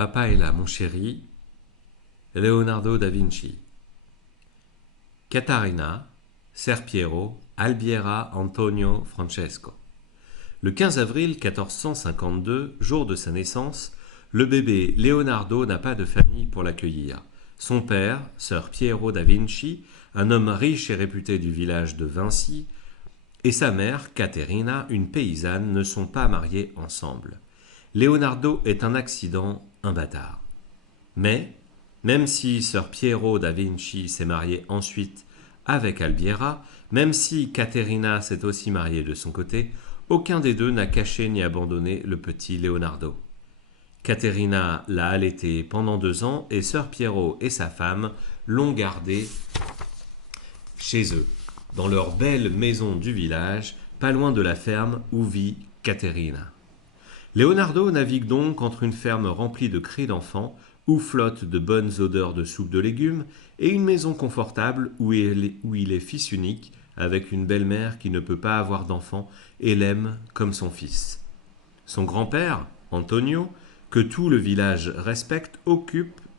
Papa est là, mon chéri. Leonardo da Vinci. Catarina, Ser Piero, Albiera Antonio Francesco. Le 15 avril 1452, jour de sa naissance, le bébé Leonardo n'a pas de famille pour l'accueillir. Son père, Ser Piero da Vinci, un homme riche et réputé du village de Vinci, et sa mère, Caterina, une paysanne, ne sont pas mariés ensemble. Leonardo est un accident, un bâtard. Mais, même si Ser Piero da Vinci s'est marié ensuite avec Albiera, même si Caterina s'est aussi mariée de son côté, aucun des deux n'a caché ni abandonné le petit Leonardo. Caterina l'a allaité pendant 2 ans et Ser Piero et sa femme l'ont gardé chez eux, dans leur belle maison du village, pas loin de la ferme où vit Caterina. Leonardo navigue donc entre une ferme remplie de cris d'enfants, où flottent de bonnes odeurs de soupe de légumes, et une maison confortable où il est fils unique, avec une belle-mère qui ne peut pas avoir d'enfant et l'aime comme son fils. Son grand-père, Antonio, que tout le village respecte,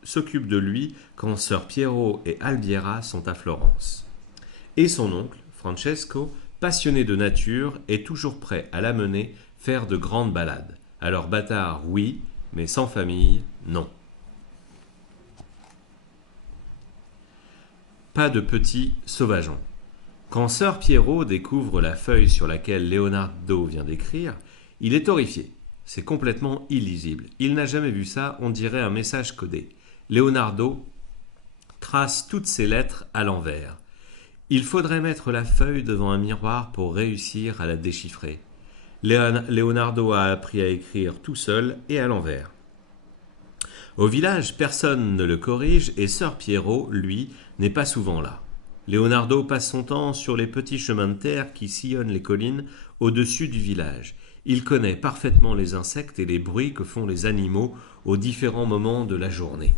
s'occupe de lui quand Ser Piero et Albiera sont à Florence. Et son oncle, Francesco, passionné de nature, est toujours prêt à l'amener faire de grandes balades. Alors bâtard, oui, mais sans famille, non. Pas de petit sauvageon. Quand Ser Piero découvre la feuille sur laquelle Leonardo vient d'écrire, il est horrifié. C'est complètement illisible. Il n'a jamais vu ça, on dirait un message codé. Leonardo trace toutes ces lettres à l'envers. Il faudrait mettre la feuille devant un miroir pour réussir à la déchiffrer. Leonardo a appris à écrire tout seul et à l'envers. Au village, personne ne le corrige et Ser Piero, lui, n'est pas souvent là. Leonardo passe son temps sur les petits chemins de terre qui sillonnent les collines au-dessus du village. Il connaît parfaitement les insectes et les bruits que font les animaux aux différents moments de la journée.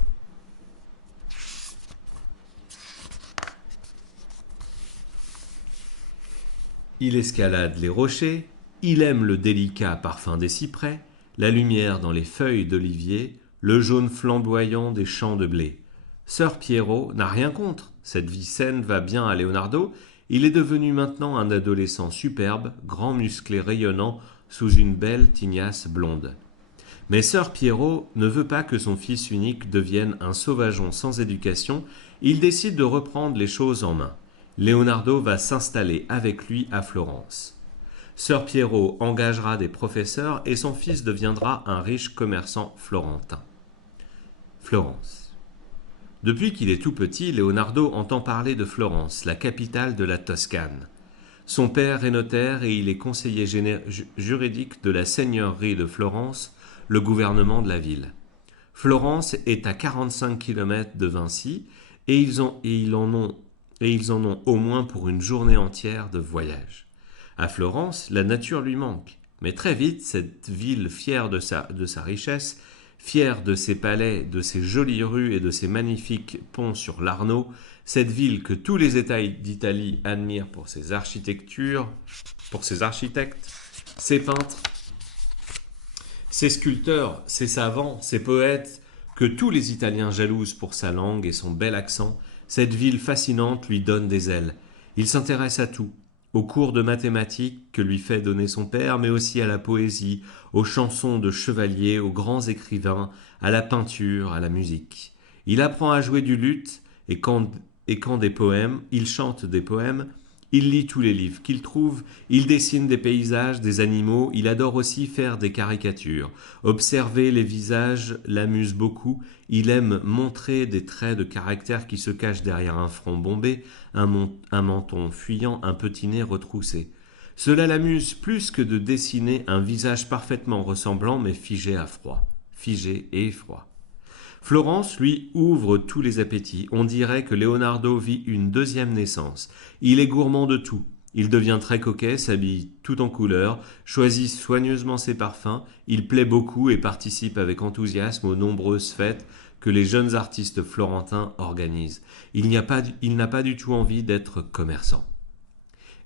Il escalade les rochers, il aime le délicat parfum des cyprès, la lumière dans les feuilles d'olivier, le jaune flamboyant des champs de blé. Ser Piero n'a rien contre, cette vie saine va bien à Leonardo, il est devenu maintenant un adolescent superbe, grand musclé rayonnant sous une belle tignasse blonde. Mais Ser Piero ne veut pas que son fils unique devienne un sauvageon sans éducation, il décide de reprendre les choses en main. Leonardo va s'installer avec lui à Florence. Ser Piero engagera des professeurs et son fils deviendra un riche commerçant florentin. Florence. Depuis qu'il est tout petit, Leonardo entend parler de Florence, la capitale de la Toscane. Son père est notaire et il est conseiller juridique de la seigneurie de Florence, le gouvernement de la ville. Florence est à 45 km de Vinci et ils en ont au moins pour une journée entière de voyage. À Florence, la nature lui manque, mais très vite, cette ville fière de sa richesse, fière de ses palais, de ses jolies rues et de ses magnifiques ponts sur l'Arno, cette ville que tous les États d'Italie admirent pour ses architectures, pour ses architectes, ses peintres, ses sculpteurs, ses savants, ses poètes, que tous les Italiens jalousent pour sa langue et son bel accent, cette ville fascinante lui donne des ailes. Il s'intéresse à tout, aux cours de mathématiques que lui fait donner son père, mais aussi à la poésie, aux chansons de chevaliers, aux grands écrivains, à la peinture, à la musique. Il apprend à jouer du luth et quand des poèmes, il chante des poèmes, il lit tous les livres qu'il trouve, il dessine des paysages, des animaux, il adore aussi faire des caricatures. Observer les visages l'amuse beaucoup, il aime montrer des traits de caractère qui se cachent derrière un front bombé, un menton fuyant, un petit nez retroussé. Cela l'amuse plus que de dessiner un visage parfaitement ressemblant mais figé à froid, figé et froid. Florence, lui, ouvre tous les appétits. On dirait que Leonardo vit une deuxième naissance. Il est gourmand de tout. Il devient très coquet, s'habille tout en couleur, choisit soigneusement ses parfums, il plaît beaucoup et participe avec enthousiasme aux nombreuses fêtes que les jeunes artistes florentins organisent. Il n'a pas du tout envie d'être commerçant.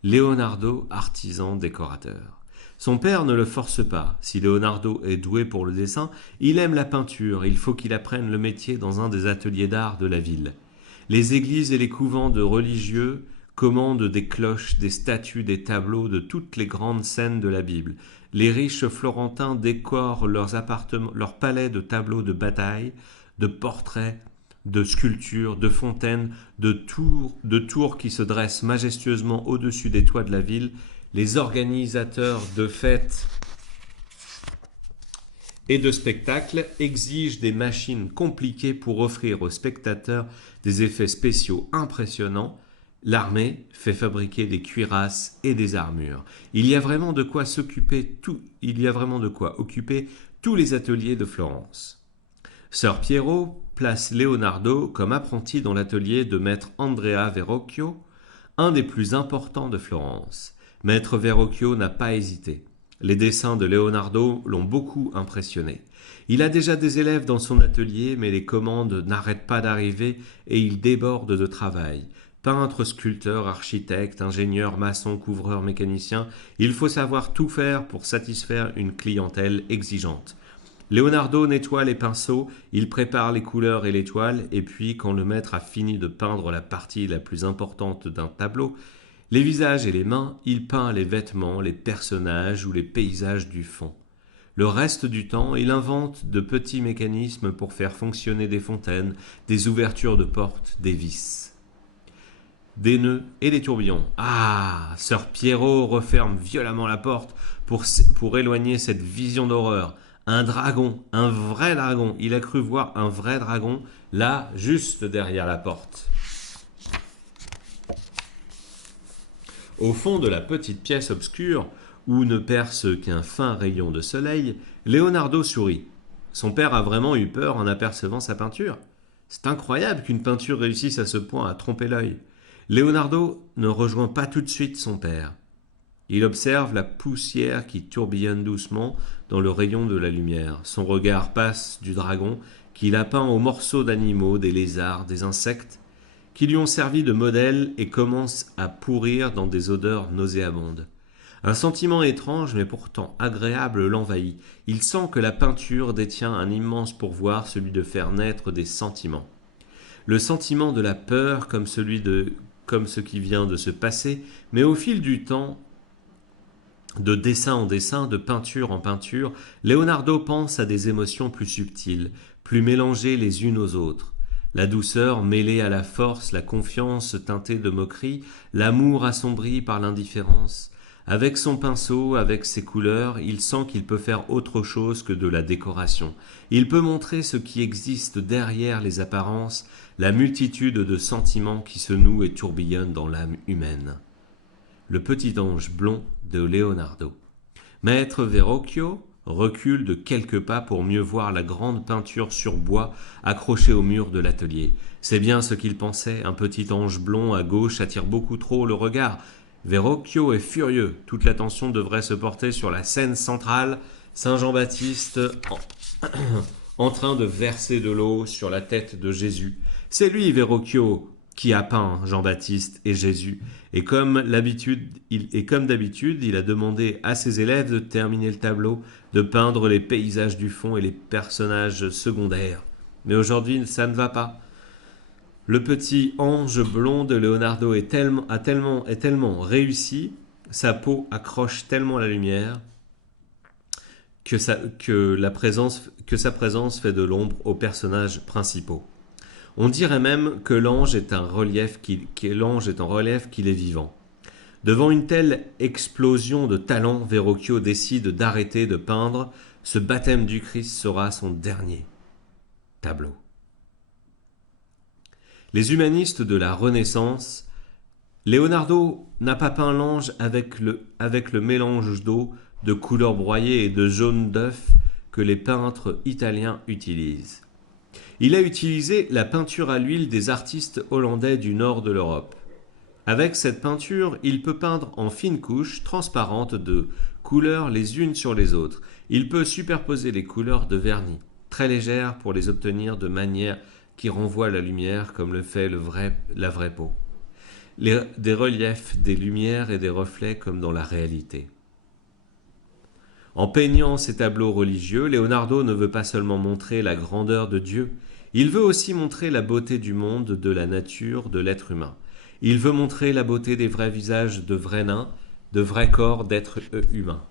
Leonardo, artisan décorateur. Son père ne le force pas. Si Leonardo est doué pour le dessin, il aime la peinture. Il faut qu'il apprenne le métier dans un des ateliers d'art de la ville. Les églises et les couvents de religieux commandent des cloches, des statues, des tableaux de toutes les grandes scènes de la Bible. Les riches Florentins décorent leurs appartements, leurs palais de tableaux de bataille, de portraits, de sculptures, de fontaines, de tours qui se dressent majestueusement au-dessus des toits de la ville. Les organisateurs de fêtes et de spectacles exigent des machines compliquées pour offrir aux spectateurs des effets spéciaux impressionnants. L'armée fait fabriquer des cuirasses et des armures. Il y a vraiment de quoi occuper tous les ateliers de Florence. Sœur Piero place Leonardo comme apprenti dans l'atelier de maître Andrea Verrocchio, un des plus importants de Florence. Maître Verrocchio n'a pas hésité. Les dessins de Leonardo l'ont beaucoup impressionné. Il a déjà des élèves dans son atelier, mais les commandes n'arrêtent pas d'arriver et il déborde de travail. Peintre, sculpteur, architecte, ingénieur, maçon, couvreur, mécanicien, il faut savoir tout faire pour satisfaire une clientèle exigeante. Leonardo nettoie les pinceaux, il prépare les couleurs et les toiles, et puis quand le maître a fini de peindre la partie la plus importante d'un tableau, les visages et les mains, il peint les vêtements, les personnages ou les paysages du fond. Le reste du temps, il invente de petits mécanismes pour faire fonctionner des fontaines, des ouvertures de portes, des vis, des nœuds et des tourbillons. Ah, Sœur Piero referme violemment la porte pour éloigner cette vision d'horreur. Un dragon, un vrai dragon. Il a cru voir un vrai dragon là, juste derrière la porte. Au fond de la petite pièce obscure, où ne perce qu'un fin rayon de soleil, Leonardo sourit. Son père a vraiment eu peur en apercevant sa peinture. C'est incroyable qu'une peinture réussisse à ce point à tromper l'œil. Leonardo ne rejoint pas tout de suite son père. Il observe la poussière qui tourbillonne doucement dans le rayon de la lumière. Son regard passe du dragon qu'il a peint aux morceaux d'animaux, des lézards, des insectes, qui lui ont servi de modèle et commence à pourrir dans des odeurs nauséabondes. Un sentiment étrange mais pourtant agréable l'envahit. Il sent que la peinture détient un immense pouvoir, celui de faire naître des sentiments. Le sentiment de la peur comme ce qui vient de se passer, mais au fil du temps, de dessin en dessin, de peinture en peinture, Leonardo pense à des émotions plus subtiles, plus mélangées les unes aux autres. La douceur mêlée à la force, la confiance teintée de moquerie, l'amour assombri par l'indifférence. Avec son pinceau, avec ses couleurs, il sent qu'il peut faire autre chose que de la décoration. Il peut montrer ce qui existe derrière les apparences, la multitude de sentiments qui se nouent et tourbillonnent dans l'âme humaine. Le petit ange blond de Leonardo. Maître Verrocchio recule de quelques pas pour mieux voir la grande peinture sur bois accrochée au mur de l'atelier. C'est bien ce qu'il pensait, un petit ange blond à gauche attire beaucoup trop le regard. Verrocchio est furieux, toute l'attention devrait se porter sur la scène centrale, Saint Jean-Baptiste en train de verser de l'eau sur la tête de Jésus. C'est lui, Verrocchio, qui a peint Jean-Baptiste et Jésus. Et comme d'habitude, il a demandé à ses élèves de terminer le tableau, de peindre les paysages du fond et les personnages secondaires. Mais aujourd'hui, ça ne va pas. Le petit ange blond de Leonardo est tellement réussi, sa peau accroche tellement la lumière que sa présence fait de l'ombre aux personnages principaux. On dirait même que l'ange est en relief qu'il est vivant. Devant une telle explosion de talent, Verrocchio décide d'arrêter de peindre. Ce baptême du Christ sera son dernier tableau. Les humanistes de la Renaissance, Leonardo n'a pas peint l'ange avec le mélange d'eau, de couleurs broyées et de jaune d'œuf que les peintres italiens utilisent. Il a utilisé la peinture à l'huile des artistes hollandais du nord de l'Europe. Avec cette peinture, il peut peindre en fines couches transparentes de couleurs les unes sur les autres. Il peut superposer les couleurs de vernis, très légères pour les obtenir de manière qui renvoie la lumière comme le fait la vraie peau. Des reliefs, des lumières et des reflets comme dans la réalité. En peignant ses tableaux religieux, Leonardo ne veut pas seulement montrer la grandeur de Dieu, il veut aussi montrer la beauté du monde, de la nature, de l'être humain. Il veut montrer la beauté des vrais visages de vrais nains, de vrais corps d'êtres humains.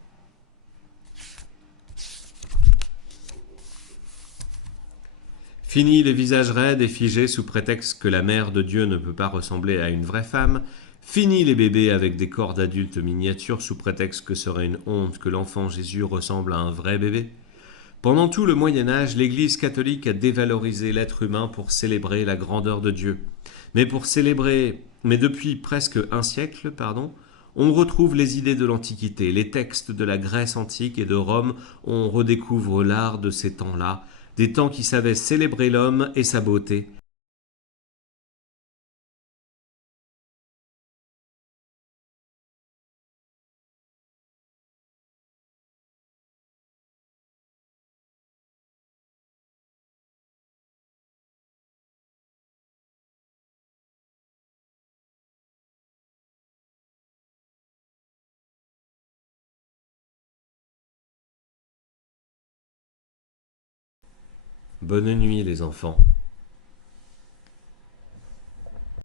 Fini les visages raides et figés sous prétexte que la mère de Dieu ne peut pas ressembler à une vraie femme. Fini les bébés avec des corps d'adultes miniatures sous prétexte que serait une honte que l'enfant Jésus ressemble à un vrai bébé. Pendant tout le Moyen Âge, l'Église catholique a dévalorisé l'être humain pour célébrer la grandeur de Dieu. Mais depuis presque un siècle, on retrouve les idées de l'Antiquité, les textes de la Grèce antique et de Rome, on redécouvre l'art de ces temps-là, des temps qui savaient célébrer l'homme et sa beauté. Bonne nuit les enfants.